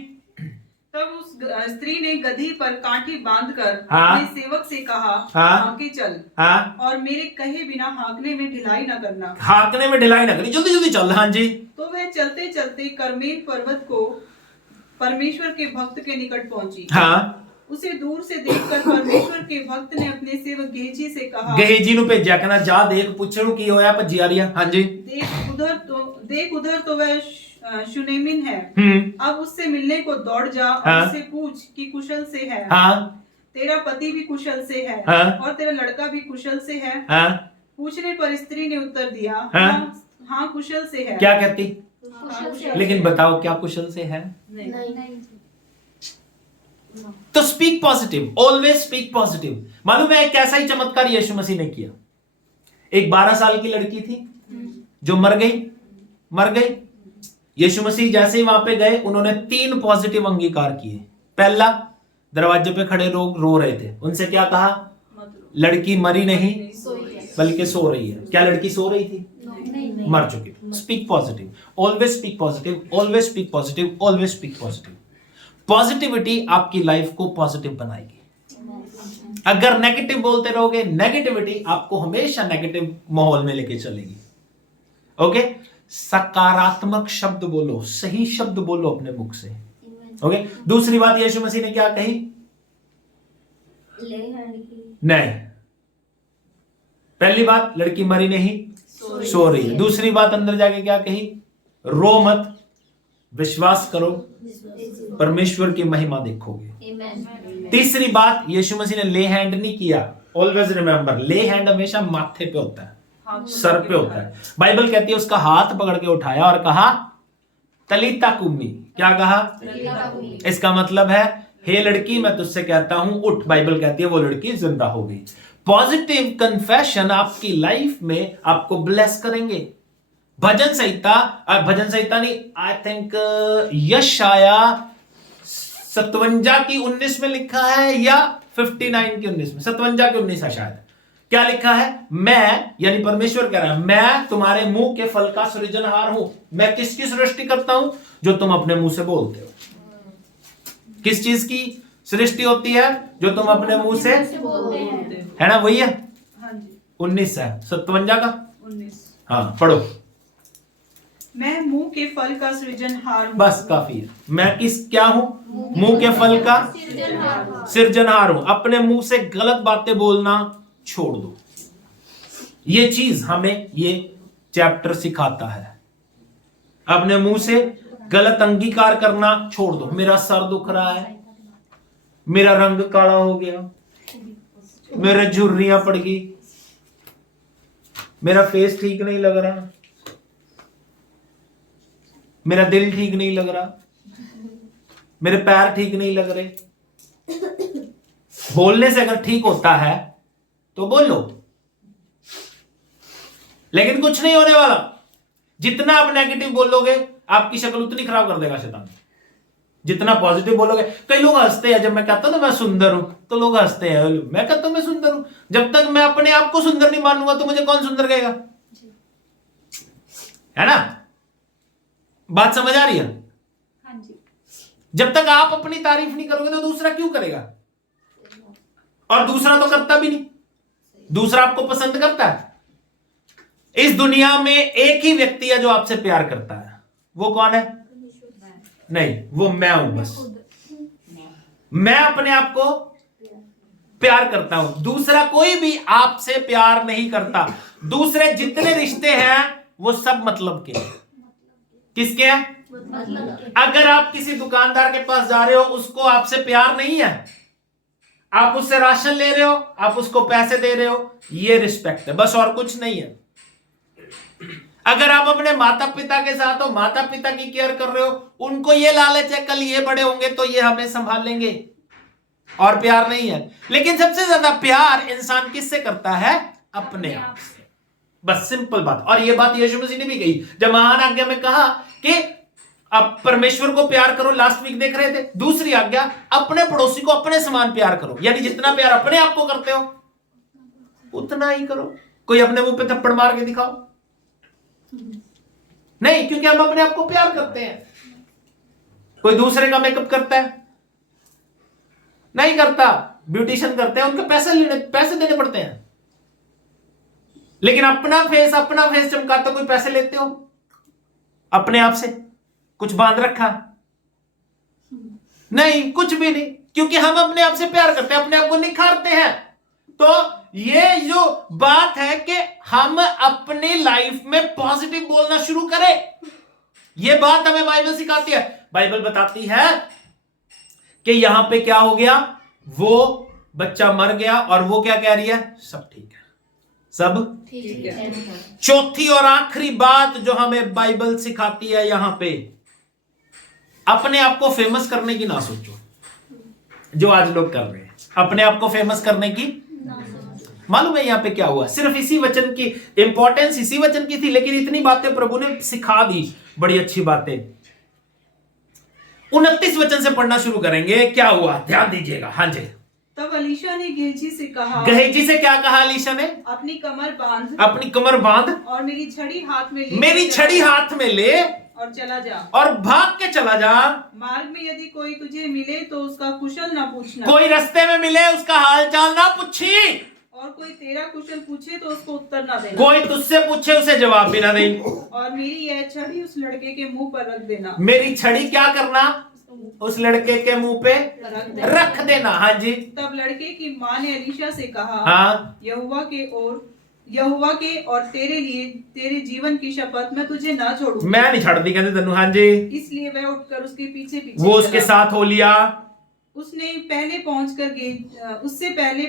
तब उस स्त्री ने गधी पर काठी बांधकर हाँ। अपने सेवक से कहा, हाँ। आगे चल, हाँ, और मेरे कहे बिना हाँकने में ढिलाई न करना। हाँकने में ढिलाई ना करी, जल्दी जल्दी चल। हाँ जी। तो वह चलते चलते कर्मेल पर्वत को परमेश्वर के भक्त के निकट पहुंची। हाँ, उसे दूर से देखकर परमेश्वर के भक्त ने अपने सेवक गेहजी से कहा, गेहजी नु भेजा, कहना जा देख पुछणू की होया, भजी आ रही है। हाँ जी। देख उधर तो वह शुनेमिन है। अब उससे मिलने को दौड़ जा और हाँ। उससे पूछ कि कुशल से है। हाँ, तेरा पति भी कुशल से है, हाँ। और तेरा लड़का भी कुशल से है। हाँ, पूछने पर स्त्री ने उत्तर दिया, हाँ। हाँ कुशल से है। क्या कहती? हाँ, कुशल लेकिन बताओ क्या कुशल से है? नहीं। तो speak positive, always speak positive. मालूम है एक ऐसा ही चमत्कार यीशु मसीह ने किया। एक 12 साल की लड़की थी जो मर गई। यीशु मसीह जैसे ही वहां पे गए, उन्होंने 3 पॉजिटिव अंगीकार किए। पहला, दरवाजे पे खड़े लोग रो रहे थे, उनसे क्या कहा? लड़की मरी नहीं बल्कि सो रही है। क्या लड़की सो रही थी? मर चुकी थी। Speak positive, always speak positive, always speak positive, always speak positive. Positivity आपकी लाइफ को पॉजिटिव बनाएगी। अगर नेगेटिव बोलते रहोगे, नेगेटिविटी आपको हमेशा नेगेटिव माहौल में लेके चलेगी। ओके, सकारात्मक शब्द बोलो, सही शब्द बोलो अपने मुख से। ओके, दूसरी बात यीशु मसीह ने क्या कही? नहीं, पहली बात लड़की मरी नहीं, सो रही है। दूसरी बात अंदर जाके क्या कही? रो मत, विश्वास करो, परमेश्वर की महिमा देखोगे। तीसरी बात, यीशु मसीह ने ले हैंड नहीं किया। ऑलवेज रिमेंबर, ले हैंड हमेशा माथे पे होता है, सर पे होता है। बाइबल कहती है उसका हाथ पकड़ के उठाया और कहा तलीता कुम्मी। क्या कहा? इसका मतलब है हे लड़की मैं तुझसे कहता हूं उठ। बाइबल कहती है वो लड़की जिंदा हो गई। पॉजिटिव कन्फेशन आपकी लाइफ में आपको ब्लेस करेंगे। भजन संहिता नहीं, आई थिंक यशाया 57 की 19 में लिखा है या 59 की 19 में, 57 की 19 है शायद। क्या लिखा है? मैं, यानी परमेश्वर कह रहा है, मैं तुम्हारे मुंह के फल का सृजनहार हूं। मैं किसकी सृष्टि करता हूं? जो तुम अपने मुंह से बोलते हो। किस चीज की सृष्टि होती है? जो तुम अपने मुंह से है ना, वही है। हाँ जी, 19 है 57 का 19। हाँ पढ़ो। मैं मुंह के फल का सृजनहार हूँ। बस काफी है। मैं क्या हूं? मुंह के फल का सृजनहार हूं। अपने मुंह से गलत बातें बोलना छोड़ दो। ये चीज हमें ये चैप्टर सिखाता है। अपने मुंह से गलत अंगीकार करना छोड़ दो। मेरा सर दुख रहा है, मेरा रंग काला हो गया, मेरे झुर्रियां पड़ गई, मेरा फेस ठीक नहीं लग रहा, मेरा दिल ठीक नहीं लग रहा, मेरे पैर ठीक नहीं लग रहे। बोलने से अगर ठीक होता है तो बोलो, लेकिन कुछ नहीं होने वाला। जितना आप नेगेटिव बोलोगे आपकी शक्ल उतनी खराब कर देगा शैतान। जितना पॉजिटिव बोलोगे, कई लोग हंसते हैं जब मैं कहता हूं ना मैं सुंदर हूं, तो लोग हंसते हैं। मैं कहता हूं मैं सुंदर हूं, जब तक मैं अपने आप को सुंदर नहीं मानूंगा तो मुझे कौन सुंदर कहेगा? है ना? बात समझ आ रही है? हाँ जी। जब तक आप अपनी तारीफ नहीं करोगे तो दूसरा क्यों करेगा? और दूसरा तो करता भी नहीं। दूसरा आपको पसंद करता है? इस दुनिया में एक ही व्यक्ति है जो आपसे प्यार करता है। वो कौन है? नहीं, वो मैं हूं। बस मैं अपने आप को प्यार करता हूं। दूसरा कोई भी आपसे प्यार नहीं करता। दूसरे जितने रिश्ते हैं वो सब मतलब के हैं। किसके हैं? अगर आप किसी दुकानदार के पास जा रहे हो, उसको आपसे प्यार नहीं है, आप उससे राशन ले रहे हो, आप उसको पैसे दे रहे हो, ये रिस्पेक्ट है, बस और कुछ नहीं है। अगर आप अपने माता पिता के साथ हो, माता पिता की केयर कर रहे हो, उनको ये लालच है कल ये बड़े होंगे तो ये हमें संभाल लेंगे, और प्यार नहीं है। लेकिन सबसे ज्यादा प्यार इंसान किससे करता है? अपने आप से। बस सिंपल बात। और ये बात यीशु मसीह ने भी कही जब महान आज्ञा में कहा कि अब परमेश्वर को प्यार करो, लास्ट वीक देख रहे थे। दूसरी आज्ञा, अपने पड़ोसी को अपने समान प्यार करो, यानी जितना प्यार अपने आप को करते हो उतना ही करो। कोई अपने मुंह पे थप्पड़ मार के दिखाओ, नहीं, क्योंकि हम अपने आप को प्यार करते हैं। कोई दूसरे का मेकअप करता है? नहीं करता। ब्यूटिशियन करते हैं, उनके पैसे देने पड़ते हैं। लेकिन अपना फेस चमकाता, कोई पैसे लेते हो? अपने आप से कुछ बांध रखा? नहीं, कुछ भी नहीं, क्योंकि हम अपने आप से प्यार करते हैं, अपने आप को निखारते हैं। तो ये जो बात है कि हम अपनी लाइफ में पॉजिटिव बोलना शुरू करें, ये बात हमें बाइबल सिखाती है। बाइबल बताती है कि यहां पे क्या हो गया, वो बच्चा मर गया, और वो क्या कह रही है? सब ठीक है, सब ठीक है। चौथी और आखिरी बात जो हमें बाइबल सिखाती है यहां पे, अपने आप को फेमस करने की ना सोचो, जो आज लोग कर रहे हैं, अपने आप को फेमस करने की। मालूम है यहां पे क्या हुआ? सिर्फ इसी वचन की इंपॉर्टेंस इसी वचन की थी, लेकिन इतनी बातें प्रभु ने सिखा दी, बड़ी अच्छी बातें। 29 वचन से पढ़ना शुरू करेंगे। क्या हुआ, ध्यान दीजिएगा। हाँ जी। तब अलीशा ने गेहजी से कहा, गेहजी से क्या कहा अलीशा ने? अपनी कमर बांध, अपनी कमर बांध, और मेरी छड़ी हाथ में ले, मेरी छड़ी हाथ में ले, और चला जा, और भाग के चला जा। मार्ग में यदि कोई तुझे मिले तो उसका कुशल ना पूछना, कोई रास्ते में मिले उसका हालचाल ना पूछी, और कोई तेरा कुशल पूछे तो उसको उत्तर ना देना, कोई तुझसे पूछे उसे जवाब भी ना दें, और मेरी यह छड़ी उस लड़के के मुंह पर रख देना। मेरी छड़ी क्या करना? उस लड़के के मुंह पे रख देना। हाँ जी। तब लड़के की माँ ने अलीशा से कहा, हाँ, यहोवा के और तेरे लिए तेरे जीवन की शपथ, मैं तुझे ना छोड़ूं। मैं नहीं छड़ दी कहते तनु। हाँ जी। इसलिए वह उठकर उसके पीछे पीछे वो उसके साथ हो लिया। उससे पहले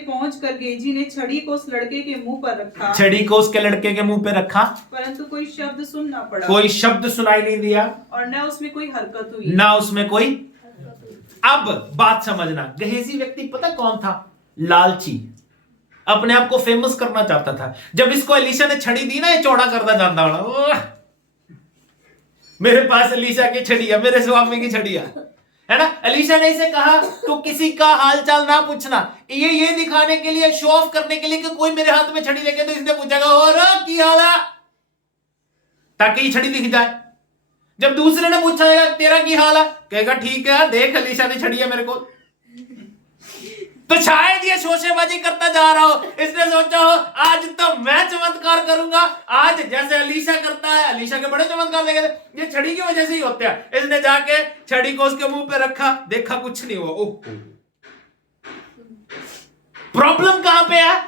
पहुंचकर गेजी ने छड़ी को उस लड़के के मुंह पर रखा, छड़ी को उसके लड़के के मुंह पे रखा, परंतु कोई शब्द सुन ना पड़ा, कोई शब्द सुनाई नहीं दिया, और न उसमें कोई हरकत हुई, ना उसमें कोई। अब बात समझना, गेहजी व्यक्ति पता कौन था? लालची, अपने आप को फेमस करना चाहता था। जब इसको एलिशा ने छड़ी दी ना, ये चौड़ा करता जानता होना, मेरे पास एलिशा की छड़ी है, मेरे स्वामी की छड़ी है ना। एलिशा ने इसे कहा तो किसी का हालचाल ना पूछना, ये दिखाने के लिए, शो ऑफ करने के लिए कि कोई मेरे हाथ में छड़ी लेके, तो इसने पूछेगा और की हाल है, ताकि ये छड़ी दिख जाए। जब दूसरे ने पूछा तेरा की हाल है, कहेगा ठीक है, देख एलिशा ने छड़ी है मेरे को। तो शायद ये शोशेबाजी करता जा रहा हो, इसने सोचा हो आज तो मैं चमत्कार करूंगा, आज जैसे अलीशा करता है, अलीशा के बड़े चमत्कार देखे थे, ये छड़ी की वजह से ही होते हैं। इसने जाके छड़ी को उसके मुंह पे रखा, देखा कुछ नहीं हुआ। ओह, प्रॉब्लम कहां पे है?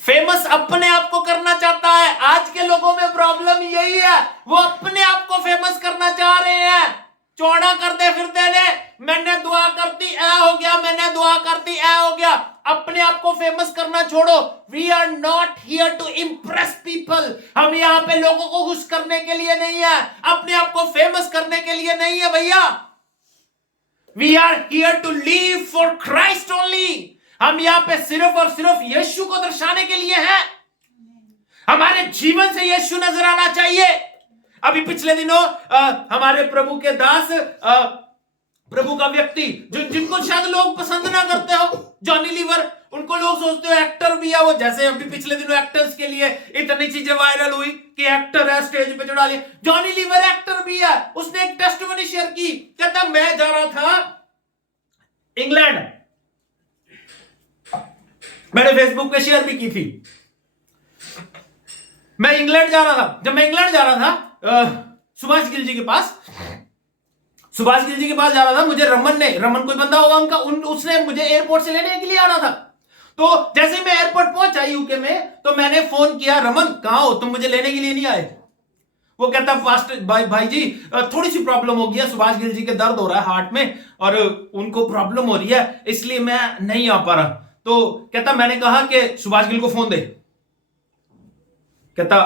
फेमस अपने आप को करना चाहता है। आज के लोगों में प्रॉब्लम यही है, वो अपने आप को फेमस करना चाह रहे हैं, चौड़ा करते फिरते ने, मैंने दुआ करती ऐ हो गया, मैंने दुआ करती ऐ हो गया। अपने आप को फेमस करना छोड़ो। We are not here to impress people. हम यहां पे लोगों को खुश करने के लिए नहीं है, अपने आप को फेमस करने के लिए नहीं है भैया। We are here to live for Christ only. हम यहां पे सिर्फ और सिर्फ यीशु को दर्शाने के लिए हैं। हमारे जीवन से यीशु नजर आना चाहिए। अभी पिछले दिनों हमारे प्रभु के दास, प्रभु का व्यक्ति जिनको शायद लोग पसंद ना करते हो, जॉनी लीवर, उनको लोग सोचते हो एक्टर भी है वो। जैसे अभी पिछले दिनों एक्टर्स के लिए इतनी चीजें वायरल हुई कि एक्टर है, स्टेज पे चढ़ा लिया। जॉनी लीवर एक्टर भी है। उसने एक टेस्टिमनी शेयर की, कहता मैं जा रहा था इंग्लैंड, मैंने फेसबुक पे शेयर भी की थी। मैं इंग्लैंड जा रहा था। जब मैं इंग्लैंड जा रहा था, सुभाष गिल जी के पास जा रहा था, मुझे रमन कोई बंदा होगा उनका, उसने मुझे एयरपोर्ट से लेने के लिए आना था। तो जैसे मैं एयरपोर्ट पहुंचा यूके में, तो मैंने फोन किया, रमन कहां हो तुम, मुझे लेने के लिए नहीं आए? वो कहता पास्टर भाई जी थोड़ी सी प्रॉब्लम हो गई है, सुभाष गिल जी के दर्द हो रहा है हार्ट में और उनको प्रॉब्लम हो रही है, इसलिए मैं नहीं आ पा रहा। तो कहता मैंने कहा कि सुभाष गिल को फोन दे। कहता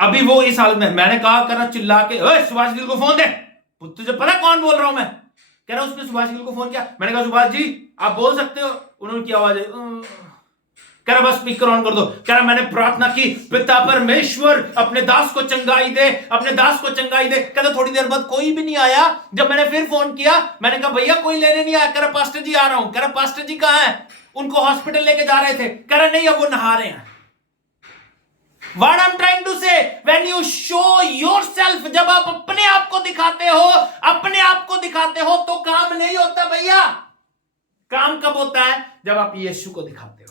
अभी वो इस हालत में, मैंने कहा कर चिल्ला के ओए सुभाष गिल को फोन दे, तुझे पता कौन बोल रहा हूं मैं? कह रहा उसने सुभाष गिल को फोन किया। मैंने कहा सुभाष जी आप बोल सकते हो? उन्होंने की आवाज है, कह रहा बस स्पीकर ऑन कर दो। कह रहा मैंने प्रार्थना की, पिता परमेश्वर अपने दास को चंगाई दे, अपने दास को चंगाई दे। कहता थोड़ी देर बाद कोई भी नहीं आया। जब मैंने फिर फोन किया, मैंने कहा भैया कोई लेने नहीं आया। कह रहा पास्टर जी आ रहा हूं। कह रहा पास्टर जी कहां है? उनको हॉस्पिटल लेके जा रहे थे। कह रहा नहीं अब वो नहा रहे हैं। What I'm trying to say, when you show yourself, जब आप अपने आप को दिखाते हो, अपने आप को दिखाते हो तो काम नहीं होता भैया। काम कब होता है? जब आप यीशु को दिखाते हो।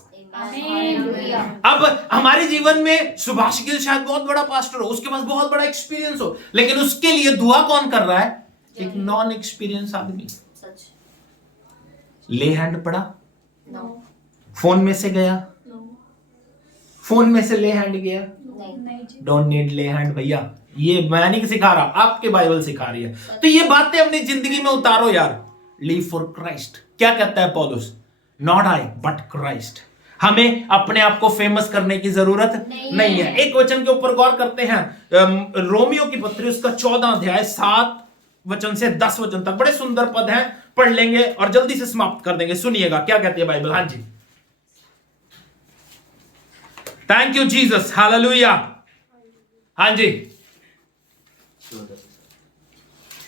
अब हमारे जीवन में सुभाष गिल शायद बहुत बड़ा पास्टर हो, उसके पास बहुत बड़ा एक्सपीरियंस हो, लेकिन उसके लिए दुआ कौन कर रहा है? एक नॉन एक्सपीरियंस आदमी। ले हैंड पड़ा, फोन में से गया, फोन में से ले हैंड गया। डोंट नीड ले हैंड भैया, ये मैं नहीं सिखा रहा, आपके बाइबल सिखा रही है। तो ये बातें अपनी जिंदगी में उतारो यार। Live for Christ. क्या कहता है पौलुस? Not I but Christ. हमें अपने आप को फेमस करने की जरूरत नहीं है। एक वचन के ऊपर गौर करते हैं, रोमियो की पत्री उसका 14 अध्याय 7 वचन से 10 वचन तक, बड़े सुंदर पद हैं, पढ़ लेंगे और जल्दी से समाप्त कर देंगे। सुनिएगा क्या कहती है बाइबल। हाँ जी, थैंक यू जीसस, हालेलुया। हाँ जी,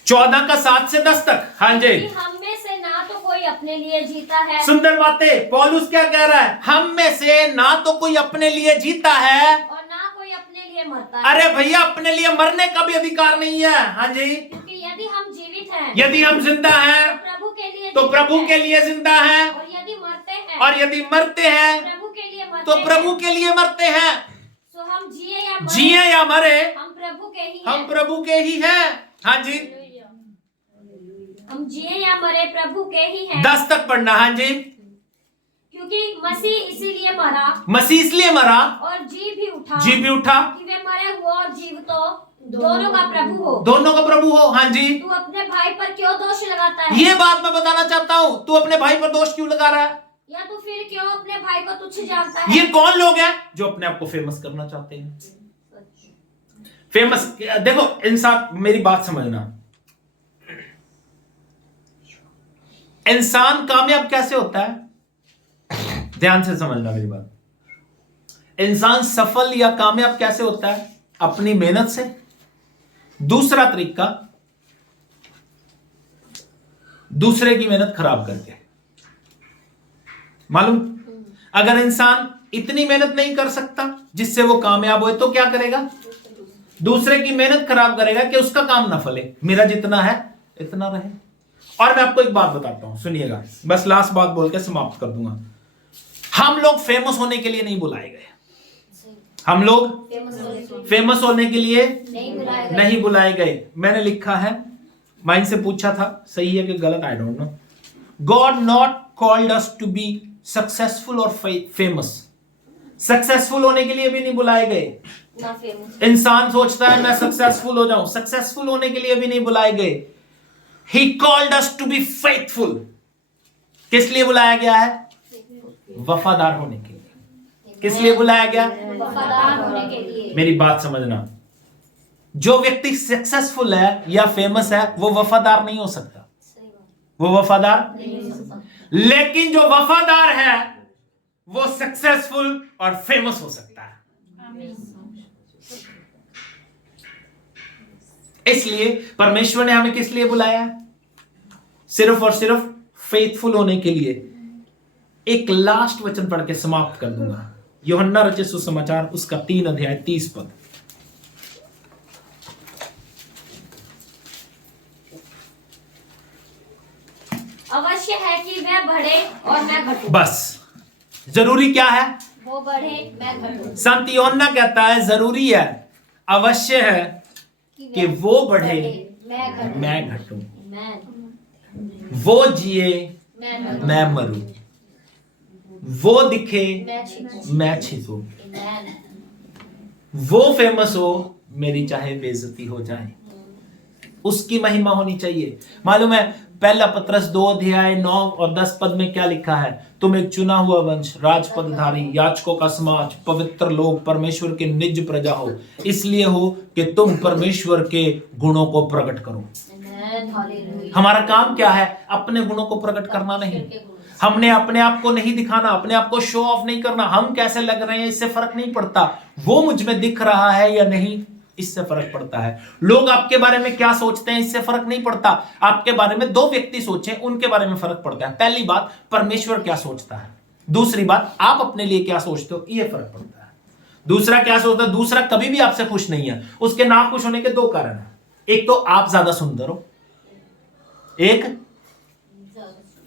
14 का 7 से 10 तक। हाँ जी, हम में से ना तो कोई अपने लिए जीता है। सुंदर बातें। पौलुस क्या कह रहा है? हम में से ना तो कोई अपने लिए जीता है और ना कोई अपने लिए मरता है। अरे भैया अपने लिए मरने का भी अधिकार नहीं है। हाँ जी, क्योंकि यदि हम जीवित हैं, यदि हम जिंदा हैं तो प्रभु के लिए जिंदा हैं, और यदि मरते हैं प्रभु के लिए मरते हैं, प्रभु के लिए मरते हैं। तो हम जिए या मरे हम प्रभु के ही हैं। हाँ जी, हम जिए या मरे प्रभु के ही हैं। 10 तक पढ़ना। हाँ जी, क्योंकि मसीह इसलिए मरा और जी भी उठा कि वे मरे हुए और जीवित दोनों का प्रभु हो। हाँ जी, तू अपने भाई पर क्यों दोष लगाता है? ये बात मैं बताना चाहता हूँ, तू अपने भाई पर दोष क्यों लगा रहा है? या तू फिर क्यों अपने भाई को तुच्छ जानता है? ये कौन लोग हैं जो अपने आप को फेमस करना चाहते हैं? फेमस देखो इंसान, मेरी बात समझना, इंसान कामयाब कैसे होता है? ध्यान से समझना मेरी बात। इंसान सफल या कामयाब कैसे होता है? अपनी मेहनत से। दूसरा तरीका, दूसरे की मेहनत खराब करके। मालूम, अगर इंसान इतनी मेहनत नहीं कर सकता जिससे वो कामयाब हो, तो क्या करेगा? दूसरे की मेहनत खराब करेगा कि उसका काम ना फले, मेरा जितना है इतना रहे। और मैं आपको एक बात बताता हूं, सुनिएगा, बस लास्ट बात बोल के समाप्त कर दूंगा। हम लोग फेमस होने के लिए नहीं बुलाए गए। हम लोग फेमस होने के लिए नहीं बुलाए गए। मैंने लिखा है, माइन से पूछा था, सही है कि गलत, I don't know. God not called us to be successful और फेमस। सक्सेसफुल होने के लिए भी नहीं बुलाए गए। इंसान सोचता है मैं सक्सेसफुल हो जाऊं, सक्सेसफुल होने के लिए भी नहीं बुलाए गए। He called us to be faithful। किस लिए बुलाया गया है? वफादार होने के लिए। किस लिए बुलाया गया? वफादार होने के लिए। मेरी बात समझना, जो व्यक्ति सक्सेसफुल है या फेमस है वो वफादार नहीं हो सकता। वो वफादार नहीं हो सकता। लेकिन जो वफादार है वो सक्सेसफुल और फेमस हो सकता है। इसलिए परमेश्वर ने हमें किस लिए बुलाया? सिर्फ और सिर्फ फेथफुल होने के लिए। एक लास्ट वचन पढ़ के समाप्त कर दूंगा। यूहन्ना रचित सुसमाचार उसका 3 अध्याय 30 पद। अवश्य है कि वह बढ़े और मैं घटूं। बस जरूरी क्या है? वो बढ़े मैं घटूं। संत यूहन्ना कहता है जरूरी है, अवश्य है कि वो बढ़े मैं घटूं, वो जिए मैं मरूं, वो दिखे मैं छिपूं, वो फेमस हो मेरी चाहे बेइज्जती हो जाए, उसकी महिमा होनी चाहिए। मालूम है पहला पत्रस 2 अध्याय 9 और 10 पद में क्या लिखा है? तुम एक चुना हुआ वंश, राजपदधारी, याजकों का समाज, पवित्र लोग, परमेश्वर के निज प्रजा हो, इसलिए हो कि तुम परमेश्वर के गुणों को प्रकट करो। हमारा काम क्या है? अपने गुणों को प्रकट करना नहीं। हमने अपने आप को नहीं दिखाना, अपने आप को शो ऑफ नहीं करना। हम कैसे लग रहे हैं इससे फर्क नहीं पड़ता, वो मुझ में दिख रहा है या नहीं इससे फर्क पड़ता है। लोग आपके बारे में क्या सोचते हैं इससे फर्क नहीं पड़ता। आपके बारे में 2 व्यक्ति सोचें, उनके बारे में फर्क पड़ता है। पहली बात, परमेश्वर क्या सोचता है। दूसरी बात, आप अपने लिए क्या सोचते हो, ये फर्क पड़ता है। दूसरा क्या सोचता है? दूसरा कभी भी आपसे खुश नहीं है। उसके ना खुश होने के 2 कारण हैं। एक तो आप ज्यादा सुंदर हो,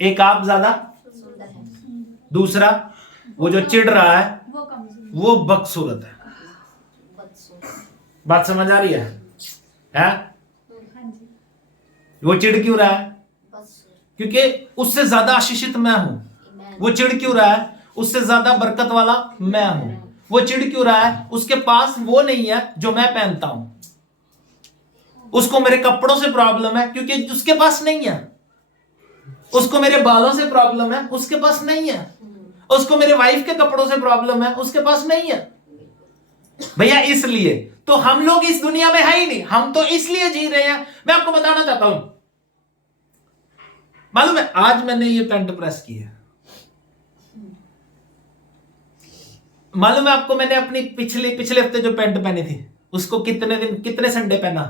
एक आप ज्यादा, दूसरा वो जो चिढ़ रहा है वो बदसूरत है। बात समझ आ रही है? वो चिढ़ क्यों रहा है? क्योंकि उससे ज्यादा आशीषित मैं हूं। वो चिढ़ क्यों रहा है? उससे ज्यादा बरकत वाला मैं हूं। वो चिढ़ क्यों रहा है? उसके पास वो नहीं है जो मैं पहनता हूं। उसको मेरे कपड़ों से प्रॉब्लम है क्योंकि उसके पास नहीं है। उसको मेरे बालों से प्रॉब्लम है, उसके पास नहीं है। उसको मेरे वाइफ के कपड़ों से प्रॉब्लम है, उसके पास नहीं है। भैया इसलिए तो हम लोग इस दुनिया में है ही नहीं, हम तो इसलिए जी रहे हैं। मैं आपको बताना चाहता हूं, मालूम है आज मैंने ये पैंट प्रेस की है। मालूम है आपको, मैंने अपनी पिछले हफ्ते जो पैंट पहनी थी उसको कितने संडे पहना?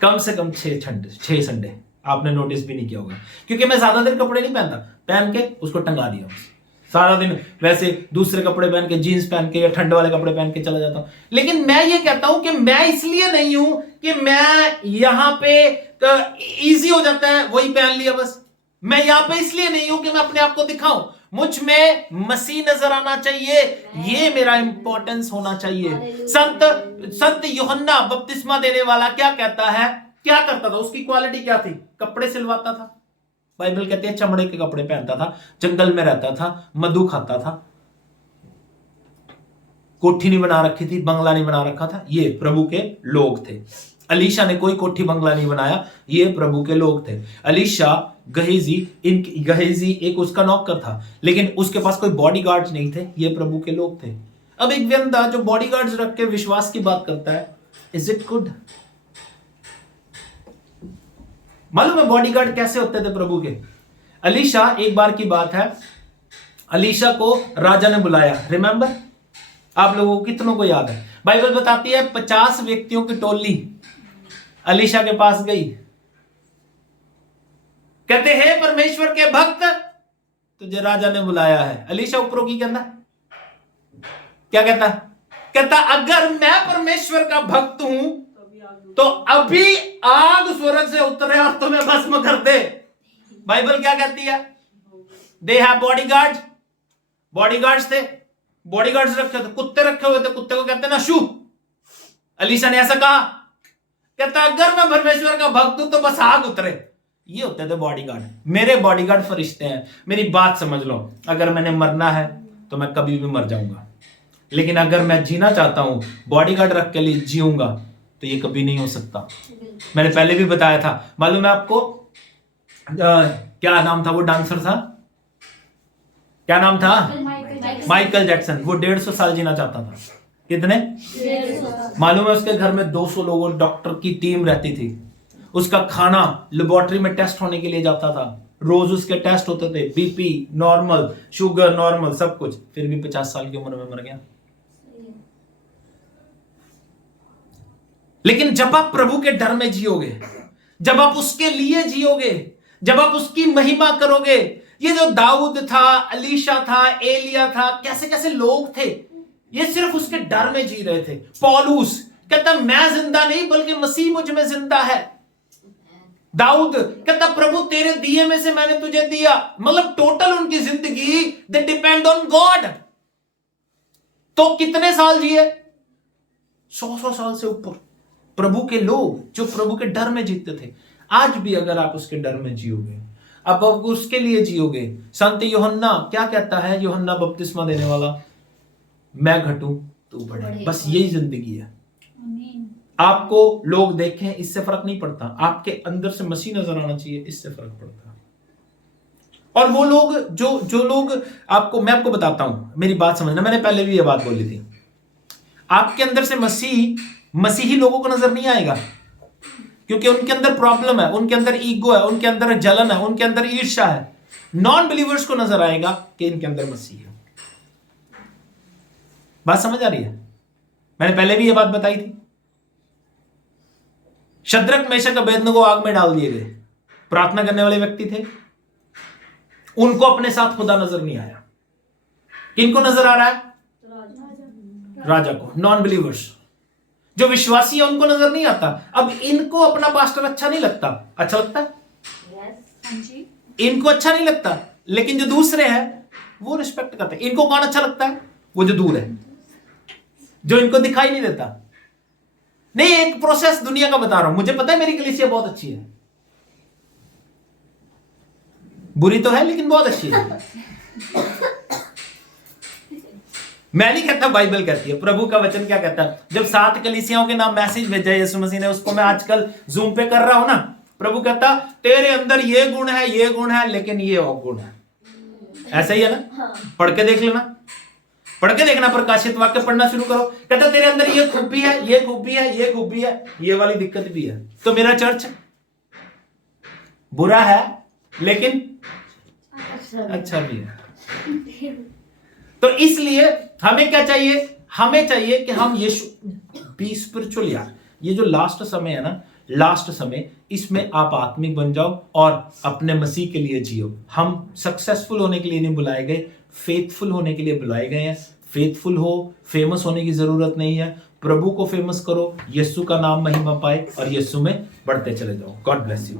कम से कम 6 संडे। आपने नोटिस भी नहीं किया होगा, क्योंकि मैं ज्यादा दिन कपड़े नहीं पहनता, पहन के उसको टंगा दिया सारा दिन। वैसे दूसरे कपड़े पहन के, जीन्स पहन के या ठंड वाले कपड़े पहन के चला जाता हूं। लेकिन मैं ये कहता हूं कि मैं इसलिए नहीं हूं कि मैं यहां पे इजी हो जाता है वही पहन लिया बस। मैं यहां पे इसलिए नहीं हूं कि मैं अपने आप को दिखाऊं। मुझ में मसीह नजर आना चाहिए, ये मेरा इंपॉर्टेंस होना चाहिए। संत यूहन्ना बपतिस्मा देने वाला क्या कहता है, क्या करता था? उसकी क्वालिटी क्या थी? कपड़े सिलवाता था। बाइबल कहती है चमड़े के कपड़े पहनता था, जंगल में रहता था, मधु खाता था, कोठी नहीं बना रखी थी, बंगला नहीं बना रखा था। ये प्रभु के लोग थे। अलीशा ने कोई कोठी बंगला नहीं बनाया, ये प्रभु के लोग थे। अलीशा गहेजी एक उसका नौकर था, लेकिन उसके पास कोई बॉडीगार्ड्स नहीं थे, ये प्रभु के लोग थे। अब एक बंदा जो बॉडीगार्ड्स रख के विश्वास की बात करता है, इज इट गुड? मालूम है बॉडीगार्ड कैसे होते थे प्रभु के? अलीशा, एक बार की बात है, अलीशा को राजा ने बुलाया। रिमेंबर? आप लोगों को कितनों को याद है? बाइबल बताती है 50 व्यक्तियों की टोली अलीशा के पास गई। कहते हैं परमेश्वर के भक्त, तुझे राजा ने बुलाया है। अलीशा ऊपरों की कहता, क्या कहता? कहता अगर मैं परमेश्वर का भक्त हूं तो अभी आग स्वर्ग से उतरे और तुम्हें भस्म कर दे। बाइबल क्या कहती है? They have bodyguards. बॉडीगार्ड्स थे, बॉडीगार्ड्स रखे थे, कुत्ते रखे हुए थे, कुत्ते को कहते ना शू। अलीशा ने ऐसा कहा, कहता अगर मैं परमेश्वर का भक्त हूं तो बस आग उतरे। ये होते थे बॉडीगार्ड। मेरे बॉडीगार्ड फरिश्ते हैं। मेरी बात समझ लो, अगर मैंने मरना है तो मैं कभी भी मर जाऊंगा, लेकिन अगर मैं जीना चाहता हूं, बॉडीगार्ड रख के लिए जीऊंगा, तो ये कभी नहीं हो सकता। मैंने पहले भी बताया था, मालूम है आपको क्या नाम था वो डांसर था, क्या नाम था? Michael Jackson. वो 150 साल जीना चाहता था। कितने? 150। मालूम है उसके घर में 200 लोगों डॉक्टर की टीम रहती थी। उसका खाना लेबोरेटरी में टेस्ट होने के लिए जाता था, रोज उसके टेस्ट होते थे, बीपी नॉर्मल, शुगर नॉर्मल, सब कुछ। फिर भी 50 साल की उम्र में मर गया। लेकिन जब आप प्रभु के डर में जियोगे, जब आप उसके लिए जियोगे, जब आप उसकी महिमा करोगे, ये जो दाऊद था, अलीशा था, एलिया था, कैसे कैसे लोग थे, ये सिर्फ उसके डर में जी रहे थे। पौलुस कहता मैं जिंदा नहीं बल्कि मसीह मुझ में जिंदा है। दाऊद कहता प्रभु तेरे दिए में से मैंने तुझे दिया। मतलब टोटल उनकी जिंदगी दे डिपेंड ऑन गॉड। तो कितने साल जिए? 100 साल से ऊपर। प्रभु के लोग जो प्रभु के डर में जीते थे। आज भी अगर आप उसके डर में जियोगे, अब उसके लिए जियोगे। संत यूहन्ना क्या कहता है? यूहन्ना बपतिस्मा देने वाला, मैं घटूं तू बढ़े। बस यही जिंदगी है। आपको लोग देखें इससे फर्क नहीं पड़ता, आपके अंदर से मसीह नजर आना चाहिए, इससे फर्क पड़ता है। और वो लोग जो लोग आपको, मैं आपको बताता हूं, मेरी बात समझना, मैंने पहले भी ये बात बोली थी, आपके अंदर से मसीही लोगों को नजर नहीं आएगा, क्योंकि उनके अंदर प्रॉब्लम है, उनके अंदर ईगो है, उनके अंदर जलन है, उनके अंदर ईर्ष्या है। नॉन बिलीवर्स को नजर आएगा कि इनके अंदर मसीह है। बात समझ आ रही है? मैंने पहले भी ये बात बताई थी। शद्रक, मेशक, अबेदनगो आग में डाल दिए गए, प्रार्थना करने वाले व्यक्ति थे, उनको अपने साथ खुदा नजर नहीं आया। किनको नजर आ रहा है? राजा को। नॉन बिलीवर्स जो विश्वासी है उनको नजर नहीं आता। अब इनको अपना पास्टर अच्छा नहीं लगता, अच्छा लगता है? इनको अच्छा नहीं लगता, लेकिन जो दूसरे हैं वो रिस्पेक्ट करते हैं। इनको कौन अच्छा लगता है? वो जो दूर है, जो इनको दिखाई नहीं देता। नहीं, एक प्रोसेस दुनिया का बता रहा हूं। मुझे पता है मेरी कलीसिया बहुत अच्छी है, बुरी तो है लेकिन बहुत अच्छी है। मैं नहीं कहता, बाइबल कहती है, प्रभु का वचन क्या कहता है। जब 7 कलीसियाओं के नाम मैसेज भेजा यीशु मसीह ने, उसको मैं आजकल जूम पे कर रहा हूं ना, प्रभु कहता तेरे अंदर ये गुण है लेकिन ये अवगुण है। ऐसा ही है ना? पढ़ के देख लेना, पढ़ के देखना, प्रकाशित वाक्य पढ़ना शुरू करो। कहता तेरे अंदर ये खूबी है, ये खूबी है, ये खूबी है, ये वाली दिक्कत भी है। तो मेरा चर्च बुरा है लेकिन अच्छा भी है। तो इसलिए हमें क्या चाहिए? हमें चाहिए कि हम यीशु बी स्पिरिचुअल यार। ये जो लास्ट समय है ना, लास्ट समय, इसमें आप आत्मिक बन जाओ और अपने मसीह के लिए जियो। हम सक्सेसफुल होने के लिए नहीं बुलाए गए, फेथफुल होने के लिए बुलाए गए हैं। फेथफुल हो, फेमस होने की जरूरत नहीं है। प्रभु को फेमस करो, यीशु का नाम महिमा पाए और यीशु में बढ़ते चले जाओ। God bless you.